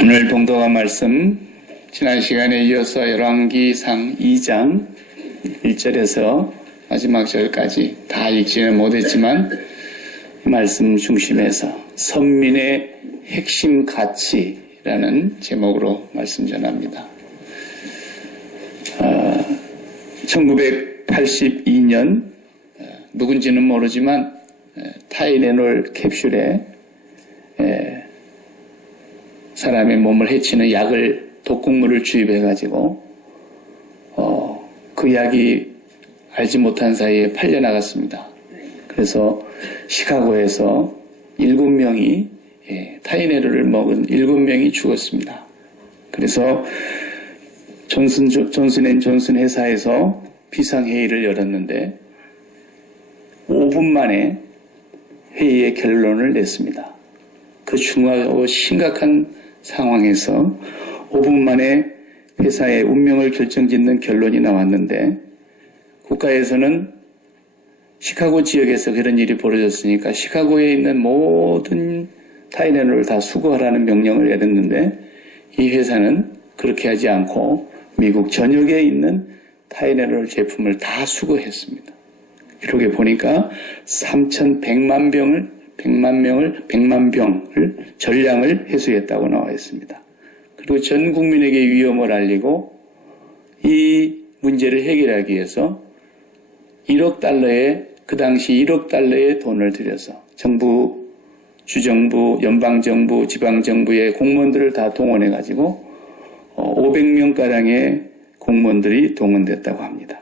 오늘 봉독한 말씀, 지난 시간에 이어서 열왕기상 2장 1절에서 마지막 절까지 다 읽지는 못했지만 이 말씀 중심에서 선민의 핵심 가치라는 제목으로 말씀 전합니다. 1982년 누군지는 모르지만 타이레놀 캡슐에 사람의 몸을 해치는 약을 독극물을 주입해가지고 그 약이 알지 못한 사이에 팔려나갔습니다. 그래서 시카고에서 7명이 타이레놀을 먹은 7명이 죽었습니다. 그래서 존슨앤존슨 회사에서 비상회의를 열었는데 5분 만에 회의의 결론을 냈습니다. 그 중요하고 심각한 상황에서 5분 만에 회사의 운명을 결정짓는 결론이 나왔는데 국가에서는 시카고 지역에서 그런 일이 벌어졌으니까 시카고에 있는 모든 타이레놀을 다 수거하라는 명령을 내렸는데 이 회사는 그렇게 하지 않고 미국 전역에 있는 타이레놀 제품을 다 수거했습니다. 이렇게 보니까 3,100만 병을 전량을 회수했다고 나와 있습니다. 그리고 전 국민에게 위험을 알리고 이 문제를 해결하기 위해서 1억 달러의 그 당시 1억 달러의 돈을 들여서 정부, 주정부, 연방정부, 지방정부의 공무원들을 다 동원해가지고 500명가량의 공무원들이 동원됐다고 합니다.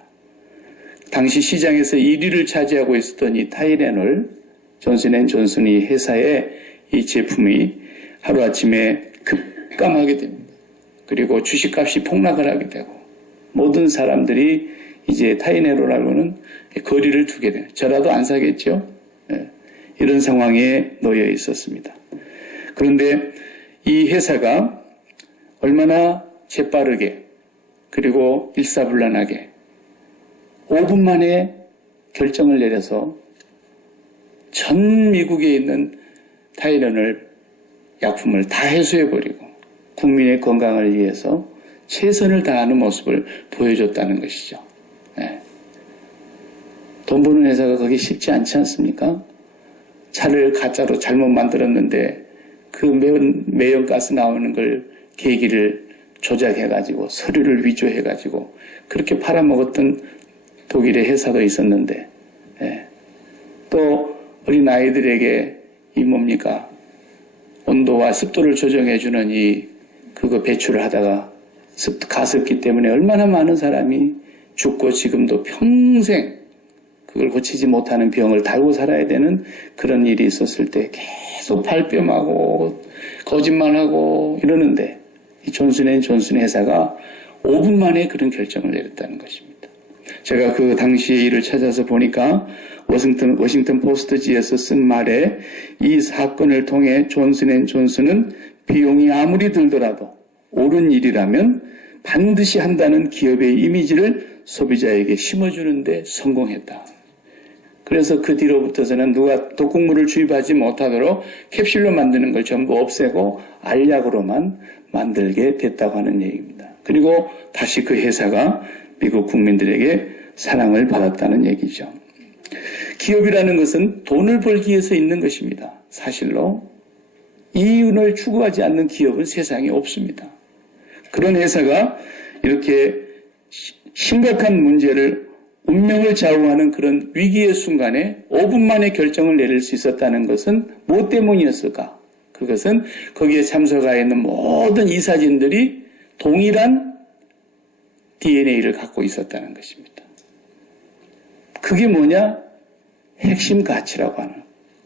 당시 시장에서 1위를 차지하고 있었던 이 타이레놀 존슨앤존슨이 회사에 이 제품이 하루아침에 급감하게 됩니다. 그리고 주식값이 폭락을 하게 되고 모든 사람들이 이제 타이레놀하고는 거리를 두게 돼요. 저라도 안 사겠죠? 이런 상황에 놓여 있었습니다. 그런데 이 회사가 얼마나 재빠르게 그리고 일사불란하게 5분 만에 결정을 내려서 전 미국에 있는 타이레놀 약품을 다 해소해버리고 국민의 건강을 위해서 최선을 다하는 모습을 보여줬다는 것이죠. 돈 버는 회사가 그게 쉽지 않지 않습니까? 차를 가짜로 잘못 만들었는데 그 매연가스 나오는 걸 계기를 조작해가지고 서류를 위조해가지고 그렇게 팔아먹었던 독일의 회사도 있었는데 또 어린 아이들에게 이 뭡니까? 온도와 습도를 조정해주는 그거 배출을 하다가 가습기 때문에 얼마나 많은 사람이 죽고 지금도 평생 그걸 고치지 못하는 병을 달고 살아야 되는 그런 일이 있었을 때 계속 발뺌하고 거짓말하고 이러는데 이 존슨앤존슨 회사가 5분 만에 그런 결정을 내렸다는 것입니다. 제가 그 당시의 일을 찾아서 보니까 워싱턴 포스트지에서 쓴 말에 이 사건을 통해 존슨앤존슨은 비용이 아무리 들더라도 옳은 일이라면 반드시 한다는 기업의 이미지를 소비자에게 심어주는데 성공했다. 그래서 그 뒤로부터서는 누가 독극물을 주입하지 못하도록 캡슐로 만드는 걸 전부 없애고 알약으로만 만들게 됐다고 하는 얘기입니다. 그리고 다시 그 회사가 미국 국민들에게 사랑을 받았다는 얘기죠. 기업이라는 것은 돈을 벌기 위해서 있는 것입니다. 사실로 이윤을 추구하지 않는 기업은 세상에 없습니다. 그런 회사가 이렇게 심각한 문제를 운명을 좌우하는 그런 위기의 순간에 5분 만에 결정을 내릴 수 있었다는 것은 뭐 때문이었을까? 그것은 거기에 참석하여 있는 모든 이사진들이 동일한 DNA를 갖고 있었다는 것입니다. 그게 뭐냐? 핵심 가치라고 하는,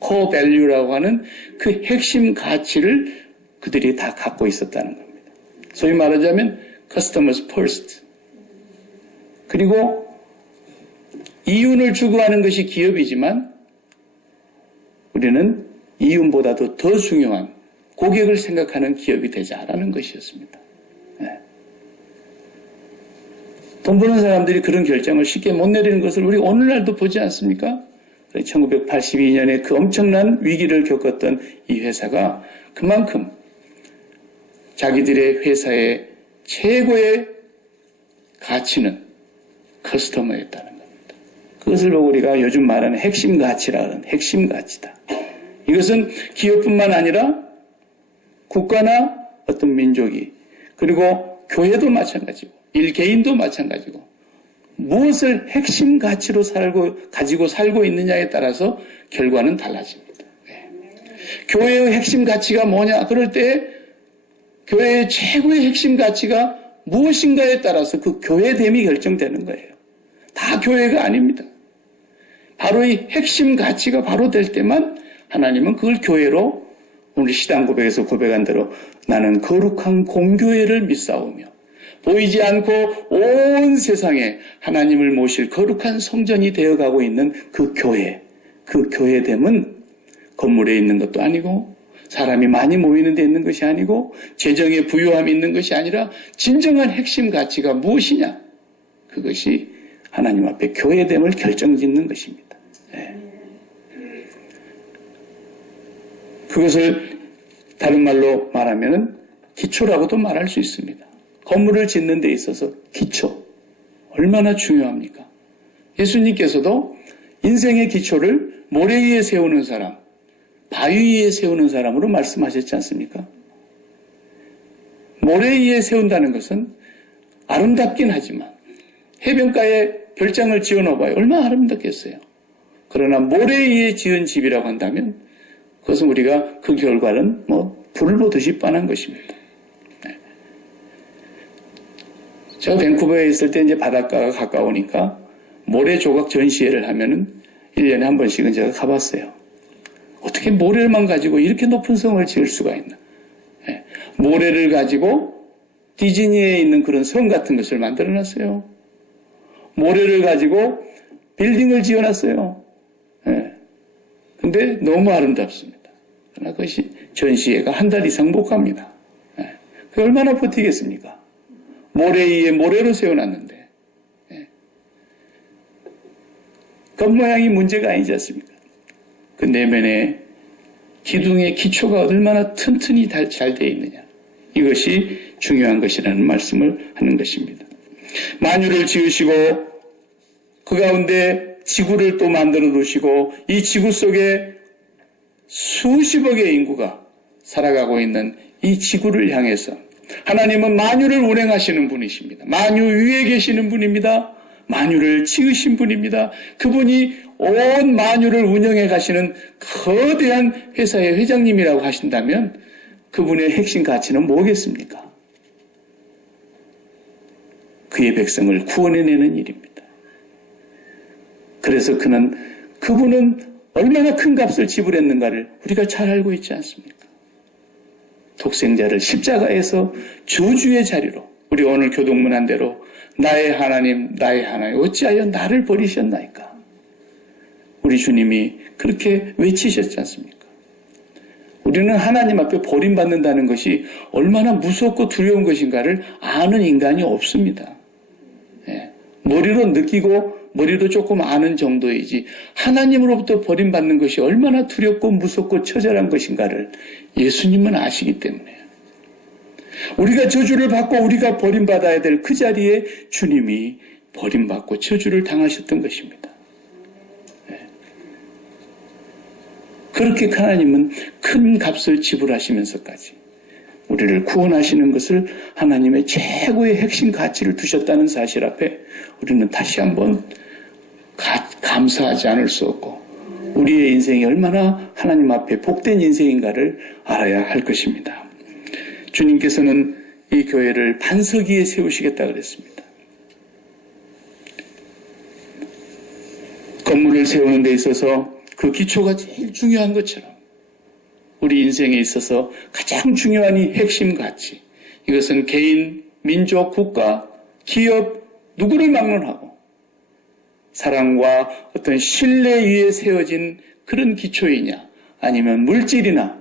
core value라고 하는 그 핵심 가치를 그들이 다 갖고 있었다는 겁니다. 소위 말하자면 customers first. 그리고 이윤을 추구하는 것이 기업이지만 우리는 이윤보다도 더 중요한 고객을 생각하는 기업이 되자라는 것이었습니다. 돈 버는 사람들이 그런 결정을 쉽게 못 내리는 것을 우리 오늘날도 보지 않습니까? 1982년에 그 엄청난 위기를 겪었던 이 회사가 그만큼 자기들의 회사의 최고의 가치는 커스터머였다는 겁니다. 그것을 보고 우리가 요즘 말하는 핵심 가치라 하는 핵심 가치다. 이것은 기업뿐만 아니라 국가나 어떤 민족이 그리고 교회도 마찬가지고 일개인도 마찬가지고 무엇을 핵심 가치로 가지고 살고 있느냐에 따라서 결과는 달라집니다. 교회의 핵심 가치가 뭐냐? 그럴 때 교회의 최고의 핵심 가치가 무엇인가에 따라서 그 교회됨이 결정되는 거예요. 다 교회가 아닙니다. 바로 이 핵심 가치가 바로 될 때만 하나님은 그걸 교회로 오늘 시단 고백에서 고백한 대로 나는 거룩한 공교회를 믿사오며 보이지 않고 온 세상에 하나님을 모실 거룩한 성전이 되어가고 있는 그 교회됨은 건물에 있는 것도 아니고 사람이 많이 모이는 데 있는 것이 아니고 재정의 부유함이 있는 것이 아니라 진정한 핵심 가치가 무엇이냐? 그것이 하나님 앞에 교회됨을 결정짓는 것입니다. 네. 그것을 다른 말로 말하면 기초라고도 말할 수 있습니다. 건물을 짓는 데 있어서 기초 얼마나 중요합니까? 예수님께서도 인생의 기초를 모래 위에 세우는 사람, 바위 위에 세우는 사람으로 말씀하셨지 않습니까? 모래 위에 세운다는 것은 아름답긴 하지만 해변가에 별장을 지어놓아봐요. 얼마나 아름답겠어요. 그러나 모래 위에 지은 집이라고 한다면 그것은 우리가 그 결과는 불을 보듯이 뻔한 것입니다. 네. 제가 밴쿠버에 있을 때 이제 바닷가가 가까우니까 모래 조각 전시회를 하면은 1년에 한 번씩은 제가 가봤어요. 어떻게 모래만 가지고 이렇게 높은 성을 지을 수가 있나? 네. 모래를 가지고 디즈니에 있는 그런 성 같은 것을 만들어놨어요. 모래를 가지고 빌딩을 지어놨어요. 네. 근데 너무 아름답습니다. 그러나 그것이 전시회가 한 달 이상 못 갑니다. 네. 그게 얼마나 버티겠습니까? 모래 위에 모래로 세워놨는데. 네. 겉모양이 문제가 아니지 않습니까? 그 내면의 기둥의 기초가 얼마나 튼튼히 잘 되어 있느냐. 이것이 중요한 것이라는 말씀을 하는 것입니다. 만유를 지으시고 그 가운데 지구를 또 만들어 두시고 이 지구 속에 수십억의 인구가 살아가고 있는 이 지구를 향해서 하나님은 만유를 운행하시는 분이십니다. 만유 위에 계시는 분입니다. 만유를 지으신 분입니다. 그분이 온 만유를 운영해 가시는 거대한 회사의 회장님이라고 하신다면 그분의 핵심 가치는 뭐겠습니까? 그의 백성을 구원해내는 일입니다. 그래서 그분은 얼마나 큰 값을 지불했는가를 우리가 잘 알고 있지 않습니까? 독생자를 십자가에서 저주의 자리로 우리 오늘 교동문한 대로 나의 하나님 어찌하여 나를 버리셨나이까? 우리 주님이 그렇게 외치셨지 않습니까? 우리는 하나님 앞에 버림받는다는 것이 얼마나 무섭고 두려운 것인가를 아는 인간이 없습니다. 예. 머리로 느끼고 머리로 조금 아는 정도이지 하나님으로부터 버림받는 것이 얼마나 두렵고 무섭고 처절한 것인가를 예수님은 아시기 때문에 우리가 저주를 받고 우리가 버림받아야 될 그 자리에 주님이 버림받고 저주를 당하셨던 것입니다. 그렇게 하나님은 큰 값을 지불하시면서까지 우리를 구원하시는 것을 하나님의 최고의 핵심 가치를 두셨다는 사실 앞에 우리는 다시 한번 감사하지 않을 수 없고 우리의 인생이 얼마나 하나님 앞에 복된 인생인가를 알아야 할 것입니다. 주님께서는 이 교회를 반석 위에 세우시겠다 그랬습니다. 건물을 세우는 데 있어서 그 기초가 제일 중요한 것처럼 우리 인생에 있어서 가장 중요한 이 핵심 가치, 이것은 개인, 민족, 국가, 기업 누구를 막론하고 사랑과 어떤 신뢰 위에 세워진 그런 기초이냐 아니면 물질이나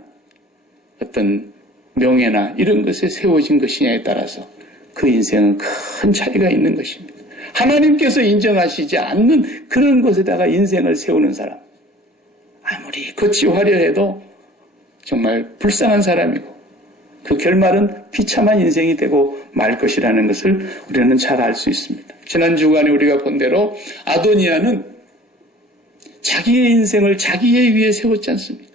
어떤 명예나 이런 것에 세워진 것이냐에 따라서 그 인생은 큰 차이가 있는 것입니다. 하나님께서 인정하시지 않는 그런 것에다가 인생을 세우는 사람, 아무리 겉이 화려해도 정말 불쌍한 사람이고 그 결말은 비참한 인생이 되고 말 것이라는 것을 우리는 잘 알 수 있습니다. 지난 주간에 우리가 본 대로 아도니아는 자기의 인생을 자기의 위에 세웠지 않습니까?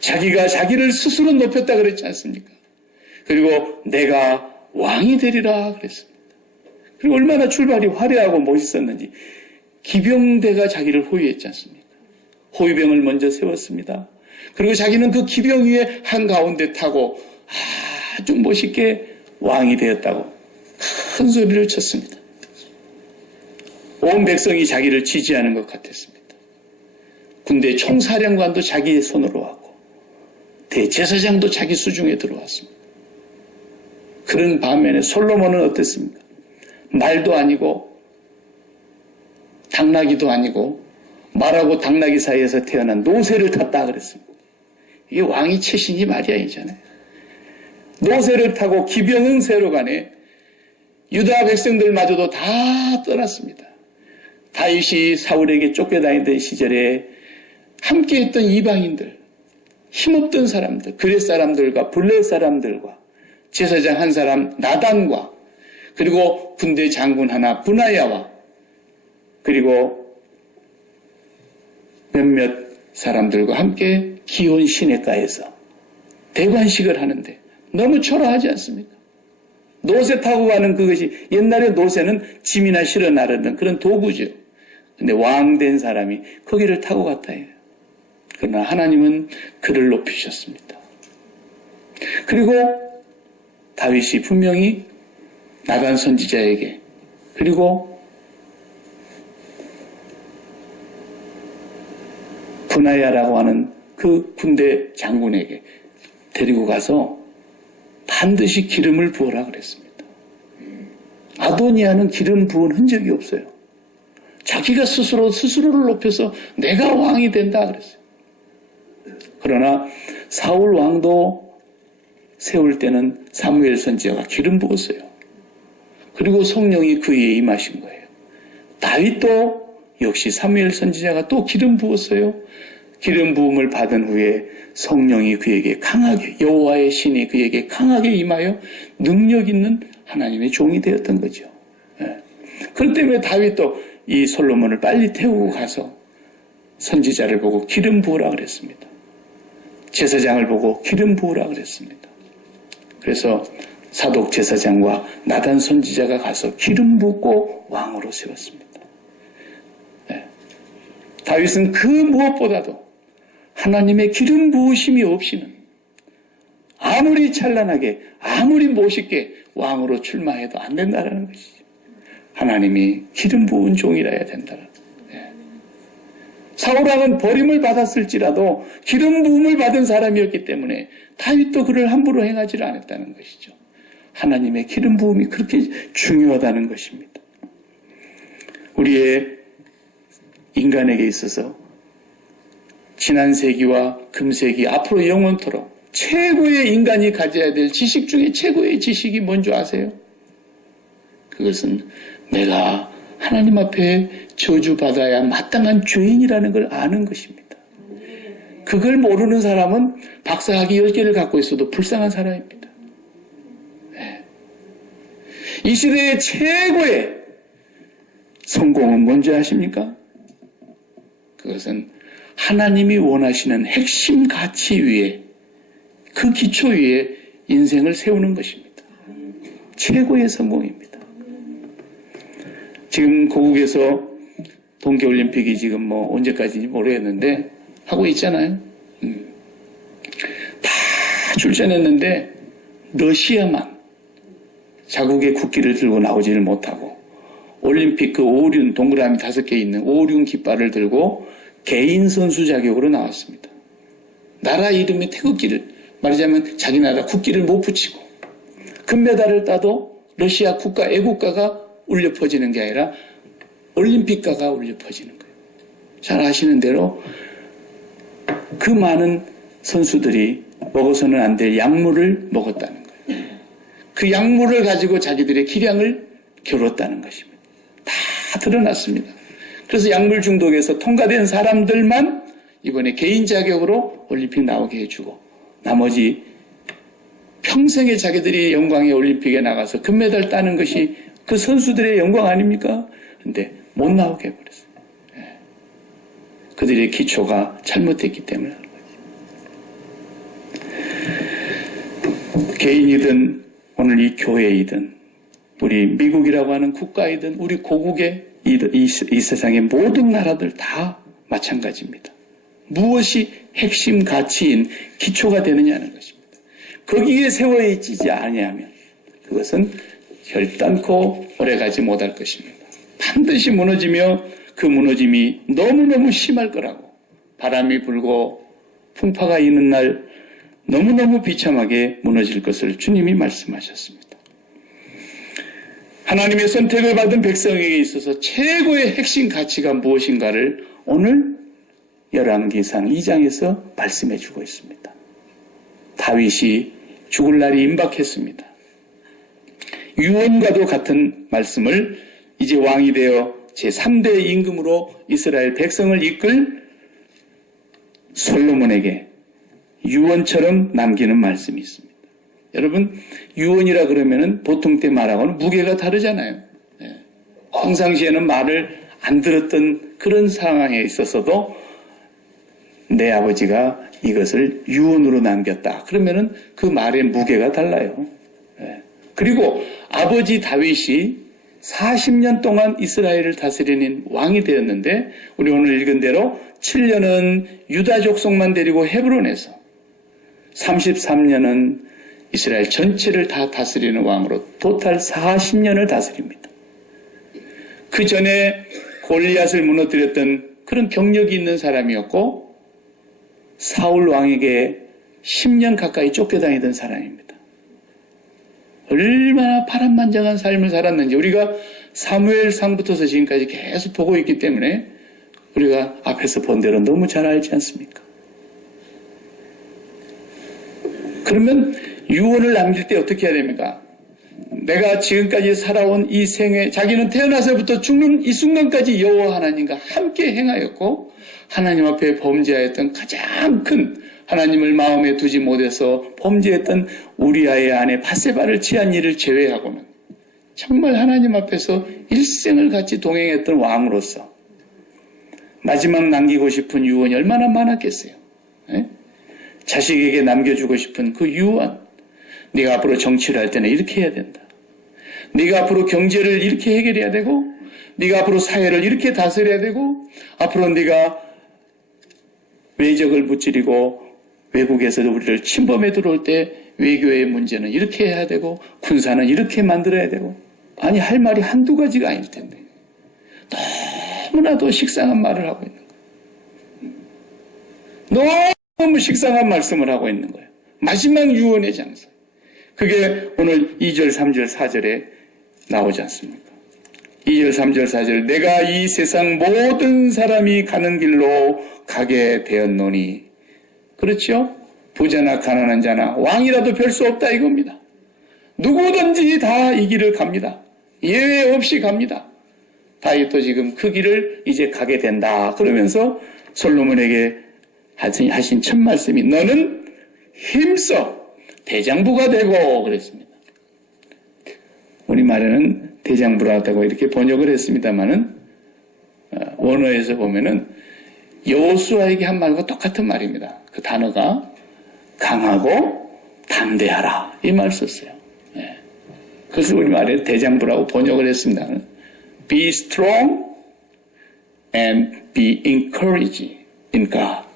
자기가 자기를 스스로 높였다 그랬지 않습니까? 그리고 내가 왕이 되리라 그랬습니다. 그리고 얼마나 출발이 화려하고 멋있었는지 기병대가 자기를 호위했지 않습니까? 호위병을 먼저 세웠습니다. 그리고 자기는 그 기병 위에 한가운데 타고 아주 멋있게 왕이 되었다고 큰 소리를 쳤습니다. 온 백성이 자기를 지지하는 것 같았습니다. 군대 총사령관도 자기의 손으로 하고 대제사장도 자기 수중에 들어왔습니다. 그런 반면에 솔로몬은 어땠습니까? 말도 아니고 당나귀도 아니고 말하고 당나귀 사이에서 태어난 노새를 탔다 그랬습니다. 이게 왕이 최신이 말이 아니잖아요. 노새를 타고 기병응세로 가네 유다 백성들마저도 다 떠났습니다. 다윗이 사울에게 쫓겨다니던 시절에 함께했던 이방인들, 힘없던 사람들, 그렛 사람들과 블레 사람들과 제사장 한 사람 나단과 그리고 군대 장군 하나 브나야와 그리고 몇몇 사람들과 함께 기온 시내가에서 대관식을 하는데 너무 초라하지 않습니까? 노새 타고 가는 그것이 옛날에 노새는 짐이나 실어 나르는 그런 도구죠. 근데 왕 된 사람이 거기를 타고 갔다 해요. 그러나 하나님은 그를 높이셨습니다. 그리고 다윗이 분명히 나단 선지자에게 그리고 브나야라고 하는 그 군대 장군에게 데리고 가서 반드시 기름을 부어라 그랬습니다. 아도니아는 기름 부은 흔적이 없어요. 자기가 스스로를 높여서 내가 왕이 된다 그랬어요. 그러나 사울 왕도 세울 때는 사무엘 선지자가 기름 부었어요. 그리고 성령이 그에 임하신 거예요. 다윗도 역시 사무엘 선지자가 또 기름 부었어요. 기름 부음을 받은 후에 성령이 그에게 강하게 여호와의 신이 그에게 강하게 임하여 능력 있는 하나님의 종이 되었던 거죠. 그렇기 때문에 다윗도 이 솔로몬을 빨리 태우고 가서 선지자를 보고 기름 부으라 그랬습니다. 제사장을 보고 기름 부으라 그랬습니다. 그래서 사독 제사장과 나단 선지자가 가서 기름 붓고 왕으로 세웠습니다. 다윗은 그 무엇보다도 하나님의 기름 부으심이 없이는 아무리 찬란하게 아무리 멋있게 왕으로 출마해도 안 된다는 것이죠. 하나님이 기름 부은 종이라 해야 된다는 거예요. 사울왕은 버림을 받았을지라도 기름 부음을 받은 사람이었기 때문에 다윗도 그를 함부로 행하지를 않았다는 것이죠. 하나님의 기름 부음이 그렇게 중요하다는 것입니다. 우리의 인간에게 있어서 지난 세기와 금세기 앞으로 영원토록 최고의 인간이 가져야 될 지식 중에 최고의 지식이 뭔지 아세요? 그것은 내가 하나님 앞에 저주받아야 마땅한 죄인이라는 걸 아는 것입니다. 그걸 모르는 사람은 박사학위 10개를 갖고 있어도 불쌍한 사람입니다. 이 시대의 최고의 성공은 뭔지 아십니까? 그것은 하나님이 원하시는 핵심 가치 위에 그 기초 위에 인생을 세우는 것입니다. 최고의 성공입니다. 지금 고국에서 동계올림픽이 지금 언제까지인지 모르겠는데 하고 있잖아요. 다 출전했는데 러시아만 자국의 국기를 들고 나오지를 못하고 올림픽 그 오륜 동그라미 5개 있는 오륜 깃발을 들고 개인 선수 자격으로 나왔습니다. 나라 이름의 태극기를 말하자면 자기 나라 국기를 못 붙이고 금메달을 따도 러시아 국가 애국가가 울려 퍼지는 게 아니라 올림픽가가 울려 퍼지는 거예요. 잘 아시는 대로 그 많은 선수들이 먹어서는 안 될 약물을 먹었다는 거예요. 그 약물을 가지고 자기들의 기량을 겨뤘다는 것입니다. 다 드러났습니다. 그래서 약물 중독에서 통과된 사람들만 이번에 개인 자격으로 올림픽 나오게 해주고 나머지 평생에 자기들이 영광의 올림픽에 나가서 금메달 따는 것이 그 선수들의 영광 아닙니까? 근데 못 나오게 해버렸어요. 그들의 기초가 잘못됐기 때문에 하는 거죠. 개인이든 오늘 이 교회이든 우리 미국이라고 하는 국가이든 우리 고국의 이 세상의 모든 나라들 다 마찬가지입니다. 무엇이 핵심 가치인 기초가 되느냐는 것입니다. 거기에 세워있지 아니하면 그것은 결단코 오래가지 못할 것입니다. 반드시 무너지며 그 무너짐이 너무너무 심할 거라고, 바람이 불고 풍파가 있는 날 너무너무 비참하게 무너질 것을 주님이 말씀하셨습니다. 하나님의 선택을 받은 백성에게 있어서 최고의 핵심 가치가 무엇인가를 오늘 열왕기상 2장에서 말씀해 주고 있습니다. 다윗이 죽을 날이 임박했습니다. 유언과도 같은 말씀을 이제 왕이 되어 제3대 임금으로 이스라엘 백성을 이끌 솔로몬에게 유언처럼 남기는 말씀이 있습니다. 여러분, 유언이라 그러면은 보통 때 말하고는 무게가 다르잖아요. 평상시에는 말을 안 들었던 그런 상황에 있어서도 내 아버지가 이것을 유언으로 남겼다. 그러면은 그 말의 무게가 달라요. 그리고 아버지 다윗이 40년 동안 이스라엘을 다스리는 왕이 되었는데 우리 오늘 읽은 대로 7년은 유다 족속만 데리고 헤브론에서 33년은 이스라엘 전체를 다 다스리는 왕으로 토탈 40년을 다스립니다. 그 전에 골리앗을 무너뜨렸던 그런 경력이 있는 사람이었고 사울 왕에게 10년 가까이 쫓겨다니던 사람입니다. 얼마나 파란만장한 삶을 살았는지 우리가 사무엘상부터서 지금까지 계속 보고 있기 때문에 우리가 앞에서 본 대로 너무 잘 알지 않습니까? 그러면 유언을 남길 때 어떻게 해야 됩니까? 내가 지금까지 살아온 이 생에 자기는 태어나서부터 죽는 이 순간까지 여호와 하나님과 함께 행하였고 하나님 앞에 범죄하였던 가장 큰 하나님을 마음에 두지 못해서 범죄했던 우리아의 아내 바세바를 취한 일을 제외하고는 정말 하나님 앞에서 일생을 같이 동행했던 왕으로서 마지막 남기고 싶은 유언이 얼마나 많았겠어요. 에? 자식에게 남겨주고 싶은 그 유언. 네가 앞으로 정치를 할 때는 이렇게 해야 된다. 네가 앞으로 경제를 이렇게 해결해야 되고 네가 앞으로 사회를 이렇게 다스려야 되고 앞으로 네가 외적을 무찌르고 외국에서도 우리를 침범해 들어올 때 외교의 문제는 이렇게 해야 되고 군사는 이렇게 만들어야 되고 아니 할 말이 한두 가지가 아닐 텐데 너무나도 식상한 말을 하고 있는 거예요. 너무 식상한 말씀을 하고 있는 거예요. 마지막 유언의 장소. 그게 오늘 2절, 3절, 4절에 나오지 않습니까? 2절, 3절, 4절 내가 이 세상 모든 사람이 가는 길로 가게 되었노니 그렇죠? 부자나 가난한 자나 왕이라도 별 수 없다 이겁니다. 누구든지 다 이 길을 갑니다. 예외 없이 갑니다. 다윗도 지금 그 길을 이제 가게 된다. 그러면서 솔로몬에게 하신 첫 말씀이 너는 힘써 대장부가 되고 그랬습니다. 우리말에는 대장부가 되고 이렇게 번역을 했습니다마는 원어에서 보면은 여호수아에게 한 말과 똑같은 말입니다. 그 단어가 강하고 담대하라 이 말 썼어요. 그래서 우리말에 대장부라고 번역을 했습니다. Be strong and be encouraged in God.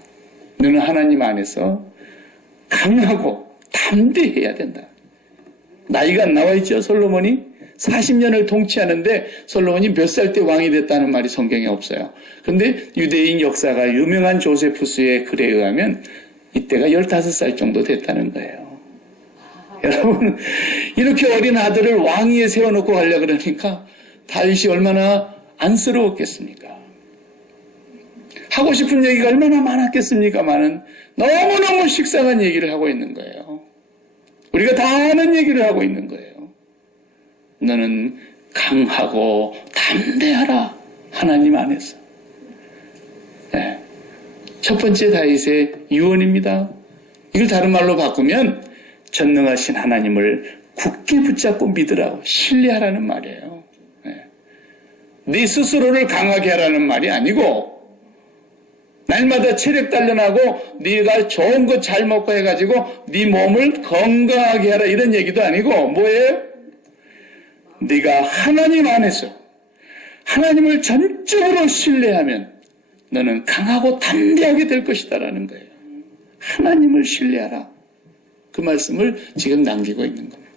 너는 하나님 안에서 강하고 담대해야 된다. 나이가 나와 있죠. 솔로몬이 40년을 통치하는데 솔로몬이 몇 살 때 왕이 됐다는 말이 성경에 없어요. 그런데 유대인 역사가 유명한 조세푸스의 글에 의하면 이때가 15살 정도 됐다는 거예요. 여러분 이렇게 어린 아들을 왕위에 세워놓고 가려고 그러니까 다윗이 얼마나 안쓰러웠겠습니까? 하고 싶은 얘기가 얼마나 많았겠습니까만은 너무너무 식상한 얘기를 하고 있는 거예요. 우리가 다 아는 얘기를 하고 있는 거예요. 너는 강하고 담대하라 하나님 안에서. 네. 첫 번째 다윗의 유언입니다. 이걸 다른 말로 바꾸면 전능하신 하나님을 굳게 붙잡고 믿으라고, 신뢰하라는 말이에요. 네 스스로를 강하게 하라는 말이 아니고, 날마다 체력 단련하고 네가 좋은 것 잘 먹고 해가지고 네 몸을 건강하게 하라 이런 얘기도 아니고, 뭐예요? 네가 하나님 안에서 하나님을 전적으로 신뢰하면 너는 강하고 담대하게 될 것이다라는 거예요. 하나님을 신뢰하라. 그 말씀을 지금 남기고 있는 겁니다.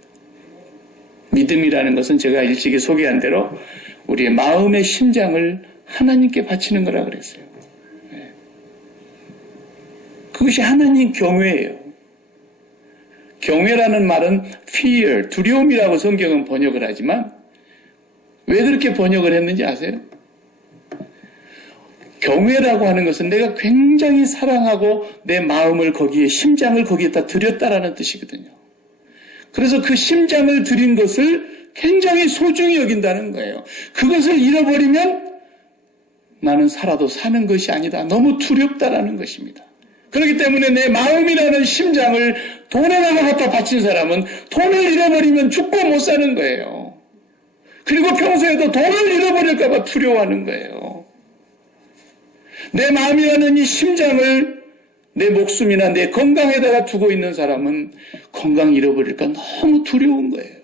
믿음이라는 것은 제가 일찍이 소개한 대로 우리의 마음의 심장을 하나님께 바치는 거라 그랬어요. 그것이 하나님 경외예요. 경외라는 말은 fear, 두려움이라고 성경은 번역을 하지만 왜 그렇게 번역을 했는지 아세요? 경외라고 하는 것은 내가 굉장히 사랑하고 내 마음을 거기에, 심장을 거기에다 들였다라는 뜻이거든요. 그래서 그 심장을 들인 것을 굉장히 소중히 여긴다는 거예요. 그것을 잃어버리면 나는 살아도 사는 것이 아니다. 너무 두렵다라는 것입니다. 그렇기 때문에 내 마음이라는 심장을 돈에다가 갖다 바친 사람은 돈을 잃어버리면 죽고 못 사는 거예요. 그리고 평소에도 돈을 잃어버릴까 봐 두려워하는 거예요. 내 마음이라는 이 심장을 내 목숨이나 내 건강에다가 두고 있는 사람은 건강 잃어버릴까 너무 두려운 거예요.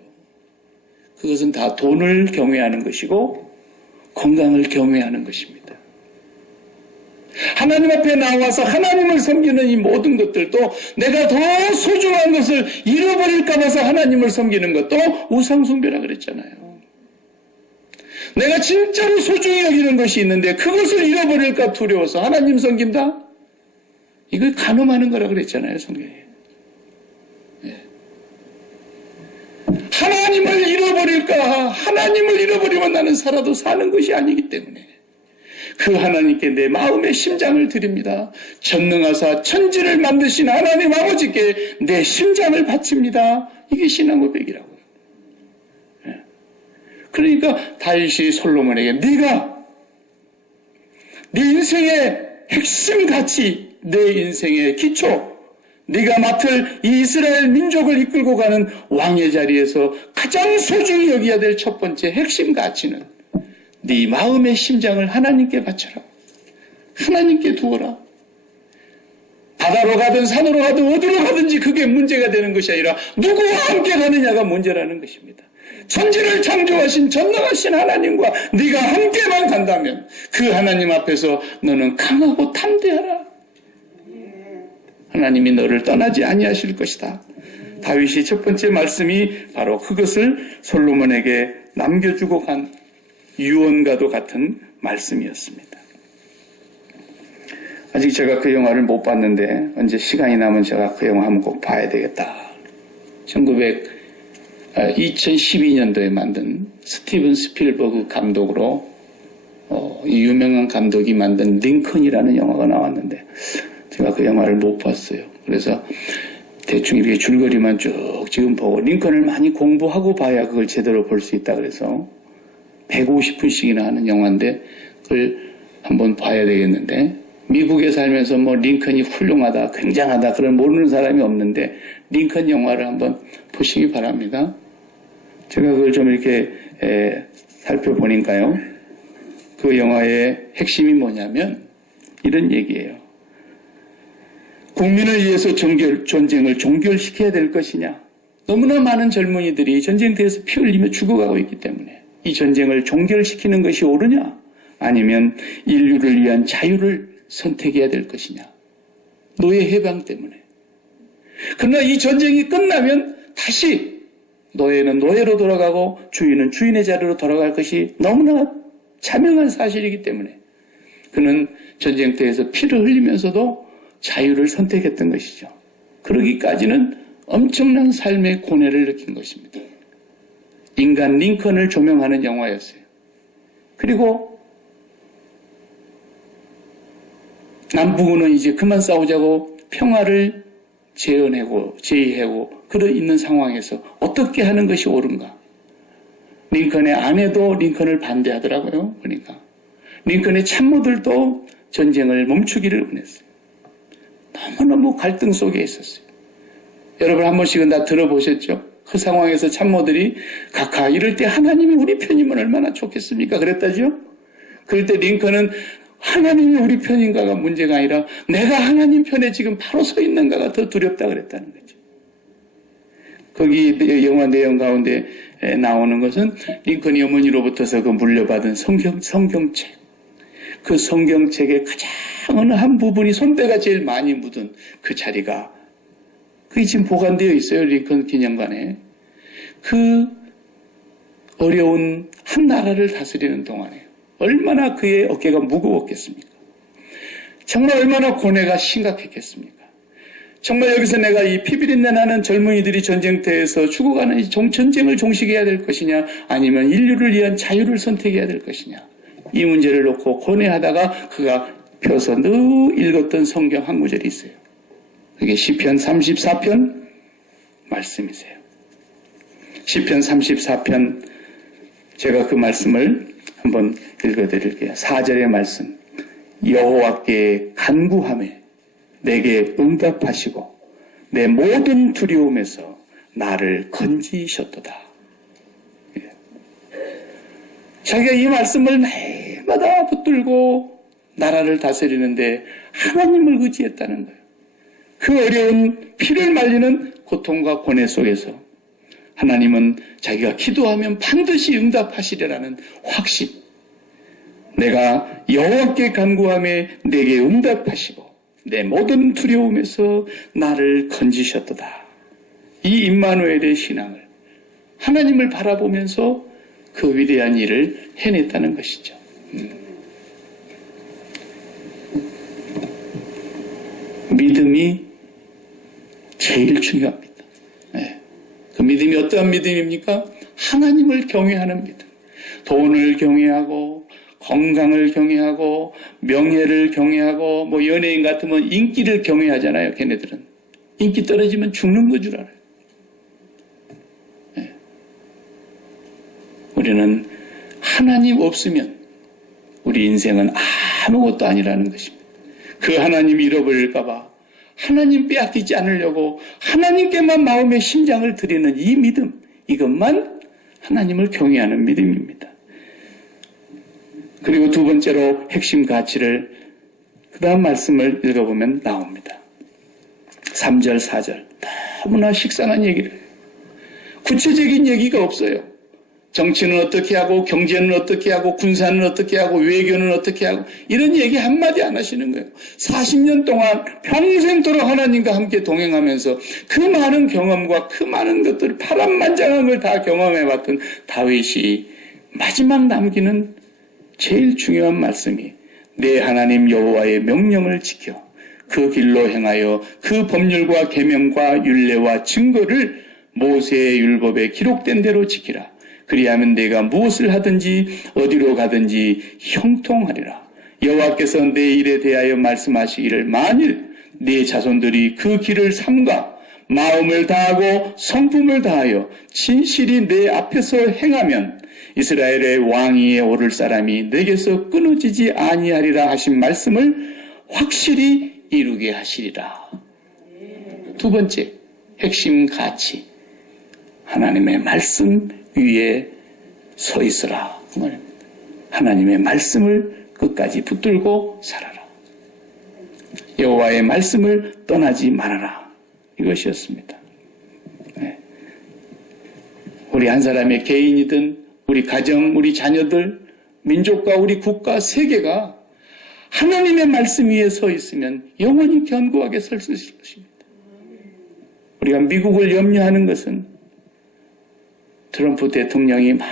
그것은 다 돈을 경외하는 것이고 건강을 경외하는 것입니다. 하나님 앞에 나와서 하나님을 섬기는 이 모든 것들도 내가 더 소중한 것을 잃어버릴까 봐서 하나님을 섬기는 것도 우상숭배라 그랬잖아요. 내가 진짜로 소중히 여기는 것이 있는데 그것을 잃어버릴까 두려워서 하나님 섬긴다? 이걸 간음하는 거라 그랬잖아요, 성경에. 하나님을 잃어버릴까? 하나님을 잃어버리면 나는 살아도 사는 것이 아니기 때문에 그 하나님께 내 마음의 심장을 드립니다. 전능하사 천지를 만드신 하나님 아버지께 내 심장을 바칩니다. 이게 신앙 고백이라고요. 그러니까 다윗이 솔로몬에게 네가 네 인생의 핵심 가치, 내 인생의 기초, 네가 맡을 이 이스라엘 민족을 이끌고 가는 왕의 자리에서 가장 소중히 여겨야 될 첫 번째 핵심 가치는 네 마음의 심장을 하나님께 바쳐라. 하나님께 두어라. 바다로 가든 산으로 가든 어디로 가든지 그게 문제가 되는 것이 아니라 누구와 함께 가느냐가 문제라는 것입니다. 천지를 창조하신 전능하신 하나님과 네가 함께만 간다면 그 하나님 앞에서 너는 강하고 담대하라. 하나님이 너를 떠나지 아니하실 것이다. 다윗이 첫 번째 말씀이 바로 그것을 솔로몬에게 남겨주고 간 유언과도 같은 말씀이었습니다. 아직 제가 그 영화를 못 봤는데 언제 시간이 나면 제가 그 영화 한번 꼭 봐야 되겠다. 2012년도에 만든 스티븐 스필버그 감독으로 유명한 감독이 만든 링컨이라는 영화가 나왔는데 제가 그 영화를 못 봤어요. 그래서 대충 이렇게 줄거리만 쭉 지금 보고 링컨을 많이 공부하고 봐야 그걸 제대로 볼 수 있다 그래서 150분씩이나 하는 영화인데 그걸 한번 봐야 되겠는데 미국에 살면서 뭐 링컨이 훌륭하다, 굉장하다 그런 모르는 사람이 없는데 링컨 영화를 한번 보시기 바랍니다. 제가 그걸 좀 이렇게 살펴보니까요. 그 영화의 핵심이 뭐냐면 이런 얘기예요. 국민을 위해서 전쟁을 종결시켜야 될 것이냐. 너무나 많은 젊은이들이 전쟁터에서 피 흘리며 죽어가고 있기 때문에 이 전쟁을 종결시키는 것이 옳으냐 아니면 인류를 위한 자유를 선택해야 될 것이냐. 노예 해방 때문에. 그러나 이 전쟁이 끝나면 다시 노예는 노예로 돌아가고 주인은 주인의 자리로 돌아갈 것이 너무나 자명한 사실이기 때문에 그는 전쟁터에서 피를 흘리면서도 자유를 선택했던 것이죠. 그러기까지는 엄청난 삶의 고뇌를 느낀 것입니다. 인간 링컨을 조명하는 영화였어요. 그리고 남북은 이제 그만 싸우자고 평화를 제의하고 그러 있는 상황에서 어떻게 하는 것이 옳은가. 링컨의 아내도 링컨을 반대하더라고요. 그러니까 링컨의 참모들도 전쟁을 멈추기를 원했어요. 너무너무 갈등 속에 있었어요. 여러분 한 번씩은 다 들어보셨죠? 그 상황에서 참모들이 각하 이럴 때 하나님이 우리 편이면 얼마나 좋겠습니까? 그랬다죠? 그럴 때 링컨은 하나님이 우리 편인가가 문제가 아니라 내가 하나님 편에 지금 바로 서 있는가가 더 두렵다 그랬다는 거죠. 거기 영화 내용 가운데 나오는 것은 링컨이 어머니로부터서 그 물려받은 성경책. 그 성경책의 가장 어느 한 부분이 손때가 제일 많이 묻은 그 자리가 그게 지금 보관되어 있어요. 링컨 기념관에. 그 어려운 한 나라를 다스리는 동안에 얼마나 그의 어깨가 무거웠겠습니까? 정말 얼마나 고뇌가 심각했겠습니까? 정말 여기서 내가 이 피비린내 나는 젊은이들이 전쟁터에서 죽어가는 이 전쟁을 종식해야 될 것이냐 아니면 인류를 위한 자유를 선택해야 될 것이냐 이 문제를 놓고 고뇌하다가 그가 펴서 늘 읽었던 성경 한 구절이 있어요. 그게 시편 34편 말씀이세요. 시편 34편 제가 그 말씀을 한번 읽어드릴게요. 4절의 말씀. 여호와께 간구하매 내게 응답하시고 내 모든 두려움에서 나를 건지셨도다. 자기가 이 말씀을 매일마다 붙들고 나라를 다스리는데 하나님을 의지했다는 거예요. 그 어려운 피를 말리는 고통과 고뇌 속에서 하나님은 자기가 기도하면 반드시 응답하시리라는 확신. 내가 여호와께 간구하며 내게 응답하시고 내 모든 두려움에서 나를 건지셨도다. 이 임마누엘의 신앙을 하나님을 바라보면서 그 위대한 일을 해냈다는 것이죠. 믿음이 제일 중요합니다. 네. 그 믿음이 어떠한 믿음입니까? 하나님을 경외하는 믿음. 돈을 경외하고 건강을 경외하고 명예를 경외하고 뭐 연예인 같으면 인기를 경외하잖아요. 걔네들은. 인기 떨어지면 죽는 거 줄 알아요. 네. 우리는 하나님 없으면 우리 인생은 아무것도 아니라는 것입니다. 그 하나님 잃어버릴까 봐 하나님 빼앗기지 않으려고 하나님께만 마음의 심장을 드리는 이 믿음, 이것만 하나님을 경외하는 믿음입니다. 그리고 두 번째로 핵심 가치를 그 다음 말씀을 읽어보면 나옵니다. 3절, 4절 너무나 식상한 얘기를 해요. 구체적인 얘기가 없어요. 정치는 어떻게 하고 경제는 어떻게 하고 군사는 어떻게 하고 외교는 어떻게 하고 이런 얘기 한마디 안 하시는 거예요. 40년 동안 평생토록 하나님과 함께 동행하면서 그 많은 경험과 그 많은 것들 파란만장한 걸 다 경험해봤던 다윗이 마지막 남기는 제일 중요한 말씀이 내 하나님 여호와의 명령을 지켜 그 길로 행하여 그 법률과 계명과 율례와 증거를 모세의 율법에 기록된 대로 지키라. 그리하면 내가 무엇을 하든지 어디로 가든지 형통하리라. 여호와께서 내 일에 대하여 말씀하시기를 만일 네 자손들이 그 길을 삼가 마음을 다하고 성품을 다하여 진실이 내 앞에서 행하면 이스라엘의 왕위에 오를 사람이 내게서 끊어지지 아니하리라 하신 말씀을 확실히 이루게 하시리라. 두 번째 핵심 가치, 하나님의 말씀 위에 서 있으라. 하나님의 말씀을 끝까지 붙들고 살아라. 여호와의 말씀을 떠나지 말아라. 이것이었습니다. 네. 우리 한 사람의 개인이든 우리 가정, 우리 자녀들, 민족과 우리 국가, 세계가 하나님의 말씀 위에 서 있으면 영원히 견고하게 설 수 있을 것입니다. 우리가 미국을 염려하는 것은 트럼프 대통령이 막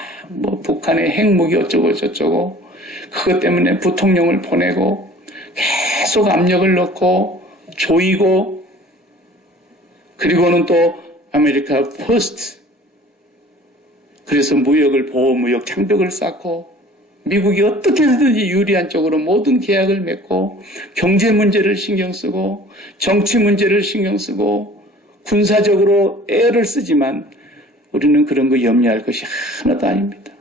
북한의 핵무기 어쩌고 저쩌고 그것 때문에 부통령을 보내고 계속 압력을 넣고 조이고 그리고는 또 아메리카 퍼스트 그래서 무역을 보호무역 장벽을 쌓고 미국이 어떻게 해서든지 유리한 쪽으로 모든 계약을 맺고 경제 문제를 신경 쓰고 정치 문제를 신경 쓰고 군사적으로 애를 쓰지만 우리는 그런 거 염려할 것이 하나도 아닙니다.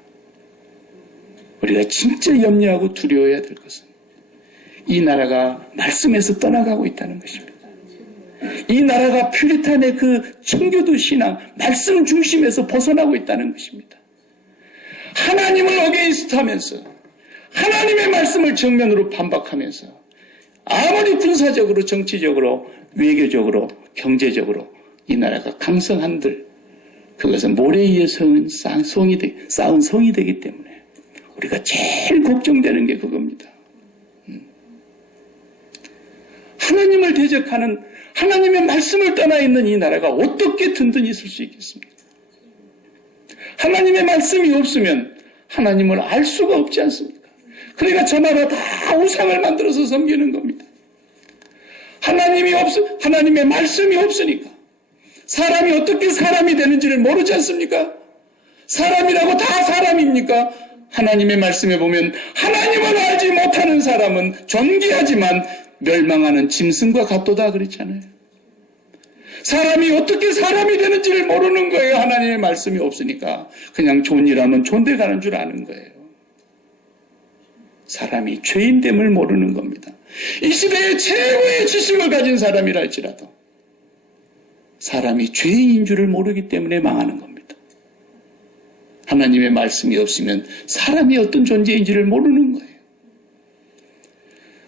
우리가 진짜 염려하고 두려워해야 될 것은 이 나라가 말씀에서 떠나가고 있다는 것입니다. 이 나라가 퓨리탄의 그 청교도 신앙, 말씀 중심에서 벗어나고 있다는 것입니다. 하나님을 어게인스트하면서 하나님의 말씀을 정면으로 반박하면서 아무리 군사적으로, 정치적으로, 외교적으로, 경제적으로 이 나라가 강성한들 그것은 모래 위에 쌓은 성이 되기 때문에 우리가 제일 걱정되는 게 그겁니다. 하나님을 대적하는 하나님의 말씀을 떠나 있는 이 나라가 어떻게 든든히 있을 수 있겠습니까? 하나님의 말씀이 없으면 하나님을 알 수가 없지 않습니까? 그러니까 저 나라 다 우상을 만들어서 섬기는 겁니다. 하나님의 말씀이 없으니까 사람이 어떻게 사람이 되는지를 모르지 않습니까? 사람이라고 다 사람입니까? 하나님의 말씀에 보면 하나님을 알지 못하는 사람은 존귀하지만 멸망하는 짐승과 같도다 그랬잖아요. 사람이 어떻게 사람이 되는지를 모르는 거예요. 하나님의 말씀이 없으니까. 그냥 존이라면 존대 가는 줄 아는 거예요. 사람이 죄인됨을 모르는 겁니다. 이 시대에 최고의 지식을 가진 사람이라 할지라도 사람이 죄인인 줄을 모르기 때문에 망하는 겁니다. 하나님의 말씀이 없으면 사람이 어떤 존재인지를 모르는 거예요.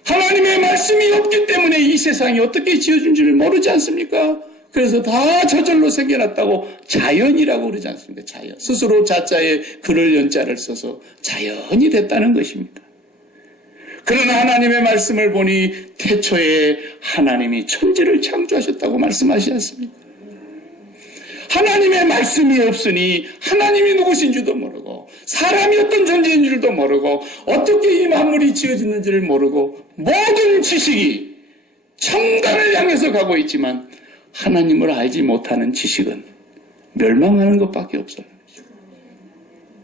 하나님의 말씀이 없기 때문에 이 세상이 어떻게 지어진지를 모르지 않습니까? 그래서 다 저절로 새겨놨다고 자연이라고 그러지 않습니까? 자연. 스스로 자자에 글을 연자를 써서 자연이 됐다는 것입니다. 그러나 하나님의 말씀을 보니 태초에 하나님이 천지를 창조하셨다고 말씀하시지 않습니까? 하나님의 말씀이 없으니 하나님이 누구신지도 모르고 사람이 어떤 존재인 줄도 모르고 어떻게 이 만물이 지어졌는지를 모르고 모든 지식이 청단을 향해서 가고 있지만 하나님을 알지 못하는 지식은 멸망하는 것밖에 없어요.